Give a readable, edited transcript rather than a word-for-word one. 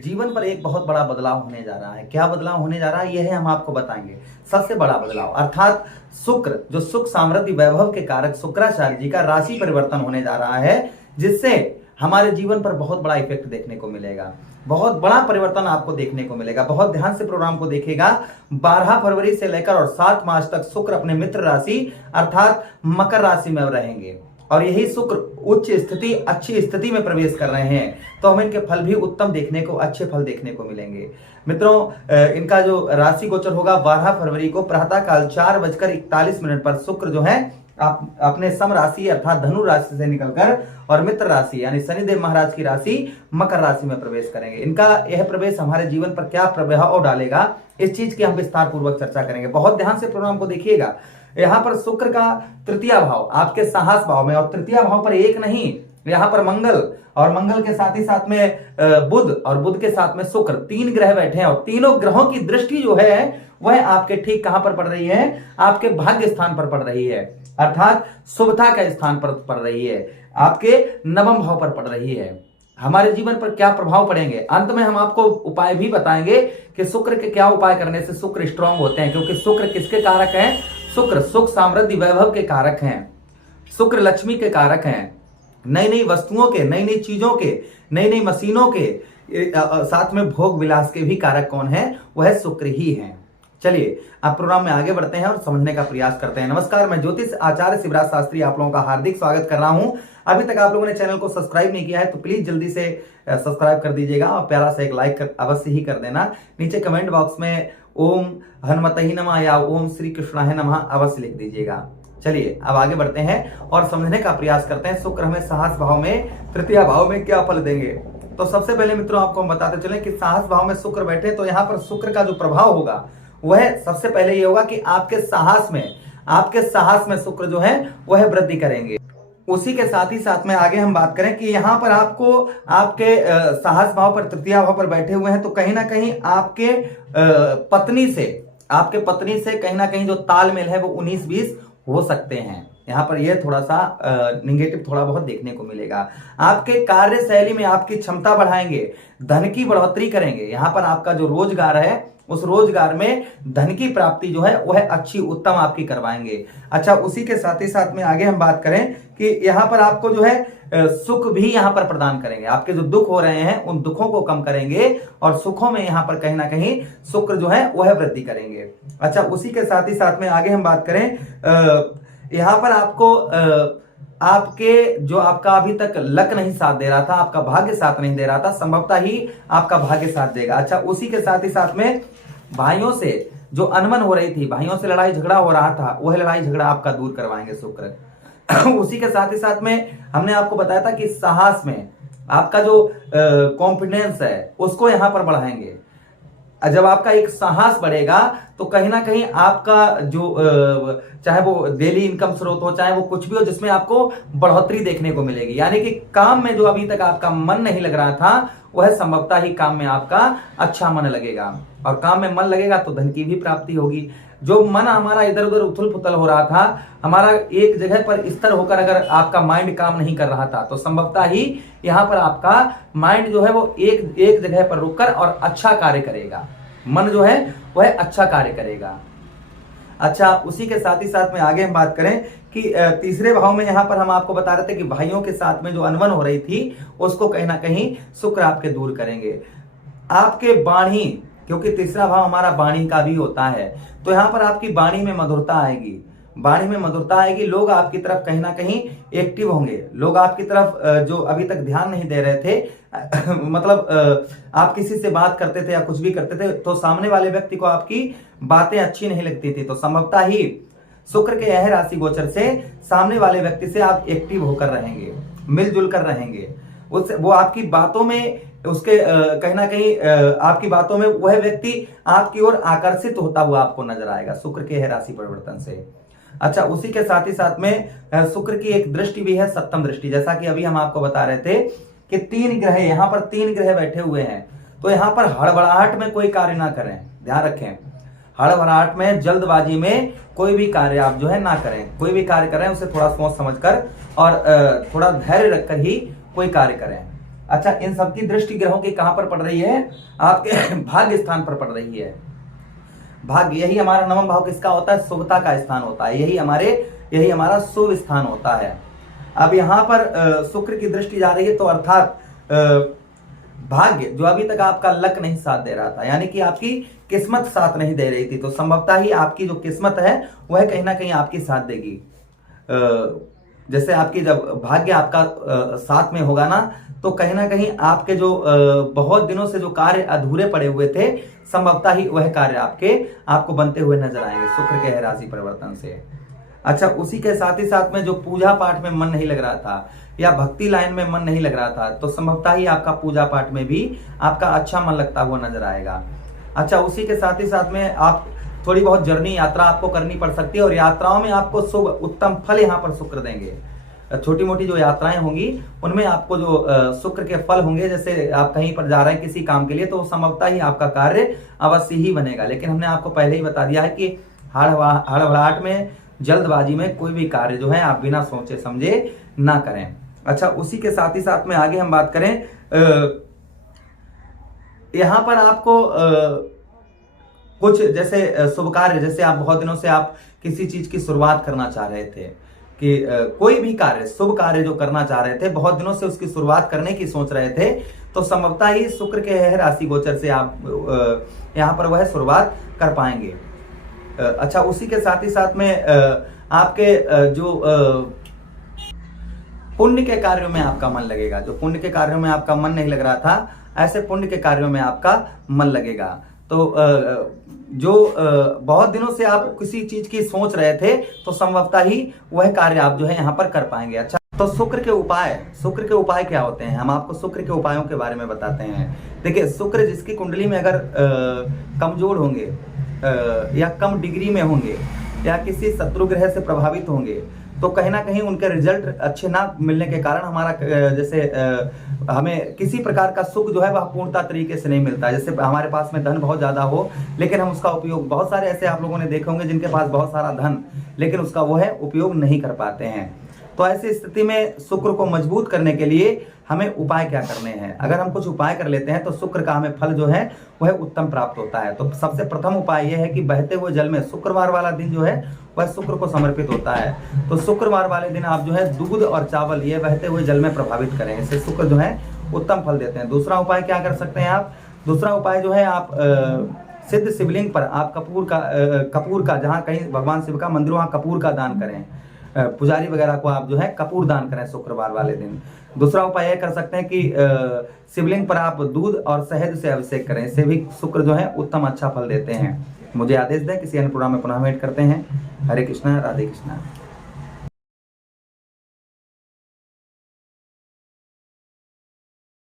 जीवन पर एक बहुत बड़ा बदलाव होने जा रहा है। क्या बदलाव होने जा रहा है, यह है हम आपको बताएंगे। सबसे बड़ा बदलाव अर्थात शुक्र, जो सुख समृद्धि वैभव के कारक शुक्राचार्य जी का राशि परिवर्तन होने जा रहा है, जिससे हमारे जीवन पर बहुत बड़ा इफेक्ट देखने को मिलेगा। बहुत बड़ा परिवर्तन आपको देखने को मिलेगा। बहुत ध्यान से प्रोग्राम को देखिएगा। 12 फरवरी से लेकर और 7 मार्च तक शुक्र अपने मित्र राशि अर्थात मकर राशि में रहेंगे और यही शुक्र उच्च स्थिति, अच्छी स्थिति में प्रवेश कर रहे हैं, तो हमें इनके फल भी उत्तम देखने को, अच्छे फल देखने को मिलेंगे। मित्रों, इनका जो राशि गोचर होगा 12 फरवरी को प्रातः काल 4:41 पर शुक्र जो है आप अपने सम राशि अर्थात धनु राशि से निकलकर और मित्र राशि यानी शनिदेव महाराज की राशि मकर राशि में प्रवेश करेंगे। इनका यह प्रवेश हमारे जीवन पर क्या प्रभाव डालेगा, इस चीज की हम विस्तार पूर्वक चर्चा करेंगे। बहुत ध्यान से प्रोग्राम को देखिएगा। यहाँ पर शुक्र का तृतीय भाव आपके साहस भाव में, और तृतीय भाव पर एक नहीं, यहाँ पर मंगल और मंगल के साथ ही साथ में बुध और बुध के साथ में शुक्र, 3 ग्रह बैठे हैं और तीनों ग्रहों की दृष्टि जो है वह आपके ठीक कहां पर पड़ रही है, आपके भाग्य स्थान पर पड़ रही है, अर्थात शुभता के स्थान पर पड़ रही है, आपके नवम भाव पर पड़ रही है। हमारे जीवन पर क्या प्रभाव पड़ेंगे, अंत में हम आपको उपाय भी बताएंगे कि शुक्र के क्या उपाय करने से शुक्र स्ट्रांग होते हैं, क्योंकि शुक्र किसके कारक हैं, शुक्र सुख समृद्धि वैभव के कारक हैं, शुक्र लक्ष्मी के कारक हैं, नई नई वस्तुओं के, नई नई चीजों के, नई नई मशीनों के, साथ में भोग विलास के भी कारक कौन है, वह शुक्र ही है। चलिए अब प्रोग्राम में आगे बढ़ते हैं और समझने का प्रयास करते हैं। नमस्कार, मैं ज्योतिष आचार्य शिवराज शास्त्री आप लोगों का हार्दिक स्वागत कर रहा हूं। अभी तक आप लोगों ने चैनल को सब्सक्राइब नहीं किया है तो प्लीज जल्दी से सब्सक्राइब कर दीजिएगा और प्यारा सा एक लाइक अवश्य ही कर देना। नीचे कमेंट बॉक्स में ओम हनुमते नमः या ओम श्री कृष्णाय नमः अवश्य लिख दीजिएगा। चलिए अब आगे बढ़ते हैं और समझने का प्रयास करते हैं शुक्र हमें साहस भाव में, तृतीय भाव में क्या फल देंगे। तो सबसे पहले मित्रों आपको हम बताते चले कि साहस भाव में शुक्र बैठे तो यहाँ पर शुक्र का जो प्रभाव होगा वह सबसे पहले ये होगा कि आपके साहस में शुक्र जो है वह वृद्धि करेंगे। उसी के साथ ही साथ में आगे हम बात करें कि यहाँ पर आपको आपके साहस भाव पर, तृतीय भाव पर बैठे हुए हैं तो कहीं ना कहीं आपके पत्नी से कहीं ना कहीं जो तालमेल है वो 19-20 हो सकते हैं। यहाँ पर यह थोड़ा सा निगेटिव थोड़ा बहुत देखने को मिलेगा। आपके कार्य शैली में आपकी क्षमता बढ़ाएंगे, धन की बढ़ोतरी करेंगे। यहाँ पर आपका जो रोजगार है उस रोजगार में धन की प्राप्ति जो है वह अच्छी उत्तम आपकी करवाएंगे। अच्छा, उसी के साथ ही साथ में आगे हम बात करें कि यहाँ पर आपको जो है सुख भी यहाँ पर प्रदान करेंगे। आपके जो दुख हो रहे हैं उन दुखों को कम करेंगे और सुखों में यहाँ पर कहीं ना कहीं शुक्र जो है वह वृद्धि करेंगे। अच्छा, उसी के साथ ही साथ में आगे हम बात करें, यहाँ पर आपको आपके जो आपका अभी तक लक नहीं साथ दे रहा था, आपका भाग्य साथ नहीं दे रहा था, संभवतः ही आपका भाग्य साथ देगा। अच्छा, उसी के साथ ही साथ में भाइयों से जो अनबन हो रही थी, भाइयों से लड़ाई झगड़ा हो रहा था, वह लड़ाई झगड़ा आपका दूर करवाएंगे शुक्र। उसी के साथ ही साथ में हमने आपको बताया था कि साहस में आपका जो कॉन्फिडेंस है उसको यहां पर बढ़ाएंगे। जब आपका एक साहस बढ़ेगा तो कहीं ना कहीं आपका जो चाहे वो डेली इनकम स्रोत हो, चाहे वो कुछ भी हो, जिसमें आपको बढ़ोतरी देखने को मिलेगी। यानी कि काम में जो अभी तक आपका मन नहीं लग रहा था वह संभवतः ही काम में आपका अच्छा मन लगेगा, और काम में मन लगेगा तो धन की भी प्राप्ति होगी। जो मन हमारा इधर उधर उथल पुथल हो रहा था, हमारा एक जगह पर स्थिर होकर अगर आपका माइंड काम नहीं कर रहा था तो संभवतः ही यहाँ पर आपका माइंड जो है वो एक जगह पर रुककर और अच्छा कार्य करेगा, मन जो है वह अच्छा कार्य करेगा। अच्छा, उसी के साथ ही साथ में आगे हम बात करें कि तीसरे भाव में यहाँ पर हम आपको बता रहे थे कि भाइयों के साथ में जो अनबन हो रही थी उसको कहीं ना कहीं शुक्र आपके दूर करेंगे। आपके वाणी, क्योंकि तीसरा भाव हमारा वाणी का भी होता है, तो यहाँ पर आपकी वाणी में मधुरता आएगी, वाणी में मधुरता आएगी। लोग आपकी तरफ कहीं ना कहीं एक्टिव होंगे, लोग आपकी तरफ जो अभी तक ध्यान नहीं दे रहे थे मतलब आप किसी से बात करते थे या कुछ भी करते थे तो सामने वाले व्यक्ति को आपकी बातें अच्छी नहीं लगती थी, तो संभवतः ही शुक्र के यह राशि गोचर से सामने वाले व्यक्ति से आप एक्टिव होकर रहेंगे, मिलजुल कर रहेंगे। उससे वो आपकी बातों में उसके कहीं ना कहीं आपकी बातों में वह व्यक्ति आपकी ओर आकर्षित होता हुआ आपको नजर आएगा शुक्र के राशि परिवर्तन से। अच्छा, उसी के साथ ही साथ में शुक्र की एक दृष्टि भी है, सप्तम दृष्टि। जैसा कि अभी हम आपको बता रहे थे कि 3 ग्रह, यहाँ पर 3 ग्रह बैठे हुए हैं, तो यहाँ पर हड़बड़ाहट में कोई कार्य ना करें, ध्यान रखें। हड़बड़ाहट में, जल्दबाजी में कोई भी कार्य आप जो है ना करें। कोई भी कार्य करें उसे थोड़ा सोच समझकर और थोड़ा धैर्य रखकर ही कोई कार्य करें। अच्छा, इन सबकी दृष्टि ग्रहों की कहां पर पड़ रही है? आपके भाग्य स्थान पर पड़ रही है। भाग्य, यही हमारा नवम भाव किसका होता है? शुभता का स्थान होता है, यही हमारा शुभ स्थान होता है। अब यहाँ पर शुक्र की दृष्टि जा रही है, तो अर्थात भाग्य जो अभी तक आपका लक नहीं साथ दे रहा था, यानी कि आपकी किस्मत साथ नहीं दे रही थी, तो संभवतः ही आपकी जो किस्मत है वह कहीं ना कहीं आपकी साथ देगी। जैसे आपकी जब भाग्य आपका साथ में होगा ना, तो कहीं ना कहीं आपके जो बहुत दिनों से जो कार्य अधूरे पड़े हुए थे, संभवतः ही वह कार्य आपको बनते हुए नजर आएंगे शुक्र के राशि परिवर्तन से। अच्छा, उसी के साथ ही साथ में जो पूजा पाठ में मन नहीं लग रहा था या भक्ति लाइन में मन नहीं लग रहा था, तो संभवतः ही आपका पूजा पाठ में भी आपका अच्छा मन लगता हुआ नजर आएगा। अच्छा, उसी के साथ ही साथ में आप थोड़ी बहुत जर्नी यात्रा आपको करनी पड़ सकती है, और यात्राओं में आपको शुभ उत्तम फल यहाँ पर शुक्र देंगे। छोटी मोटी जो यात्राएं होंगी उनमें आपको जो शुक्र के फल होंगे, जैसे आप कहीं पर जा रहे हैं किसी काम के लिए, तो संभवतः ही आपका कार्य अवश्य ही बनेगा। लेकिन हमने आपको पहले ही बता दिया है कि हड़बड़ाहट में, जल्दबाजी में कोई भी कार्य जो है आप बिना सोचे समझे ना करें। अच्छा, उसी के साथ ही साथ में आगे हम बात करें, यहां पर आपको कुछ जैसे शुभ कार्य, जैसे आप बहुत दिनों से आप किसी चीज की शुरुआत करना चाह रहे थे, कि कोई भी कार्य, शुभ कार्य जो करना चाह रहे थे, बहुत दिनों से उसकी शुरुआत करने की सोच रहे थे, तो संभवतः ही शुक्र के राशि गोचर से आप यहाँ पर वह शुरुआत कर पाएंगे। अच्छा, उसी के साथ ही साथ में आपके जो पुण्य के कार्यों में आपका मन लगेगा। जो पुण्य के कार्यों में आपका मन नहीं लग रहा था, ऐसे पुण्य के कार्यों में आपका मन लगेगा। तो जो बहुत दिनों से आप किसी चीज की सोच रहे थे, तो संभवतः ही वह कार्य आप जो है यहाँ पर कर पाएंगे। अच्छा, तो शुक्र के उपाय क्या होते हैं? हम आपको शुक्र के उपायों के बारे में बताते हैं। देखिए, शुक्र जिसकी कुंडली में अगर कमजोर होंगे या कम डिग्री में होंगे या किसी शत्रु ग्रह से प्रभावित होंगे, तो कहीं ना कहीं उनके रिजल्ट अच्छे ना मिलने के कारण हमारा जैसे हमें किसी प्रकार का सुख जो है वह पूर्णता तरीके से नहीं मिलता है। जैसे हमारे पास में धन बहुत ज्यादा हो, लेकिन हम उसका उपयोग, बहुत सारे ऐसे आप लोगों ने देखे होंगे जिनके पास बहुत सारा धन, लेकिन उसका वो है उपयोग नहीं कर पाते हैं। तो ऐसी स्थिति में शुक्र को मजबूत करने के लिए हमें उपाय क्या करने हैं? अगर हम कुछ उपाय कर लेते हैं तो शुक्र का हमें फल जो है वह उत्तम प्राप्त होता है। तो सबसे प्रथम उपाय यह है कि बहते हुए जल में, शुक्रवार वाला दिन जो है वह शुक्र को समर्पित होता है, तो शुक्रवार वाले दिन आप जो है दूध और चावल ये बहते हुए जल में प्रभावित करें, इससे शुक्र जो है उत्तम फल देते हैं। दूसरा उपाय क्या कर सकते हैं आप? दूसरा उपाय जो है, आप सिद्ध शिवलिंग पर आप कपूर का जहाँ कहीं भगवान शिव का मंदिर, वहाँ कपूर का दान करें। पुजारी वगैरह को आप जो है कपूर दान करें शुक्रवार वाले दिन। दूसरा उपाय यह कर सकते हैं कि शिवलिंग पर आप दूध और शहद से अभिषेक करें, इससे भी शुक्र जो है उत्तम अच्छा फल देते हैं। मुझे आदेश दें, किसी अन्य प्रोग्राम में पुनः भेंट करते हैं। हरे कृष्णा, राधे कृष्णा।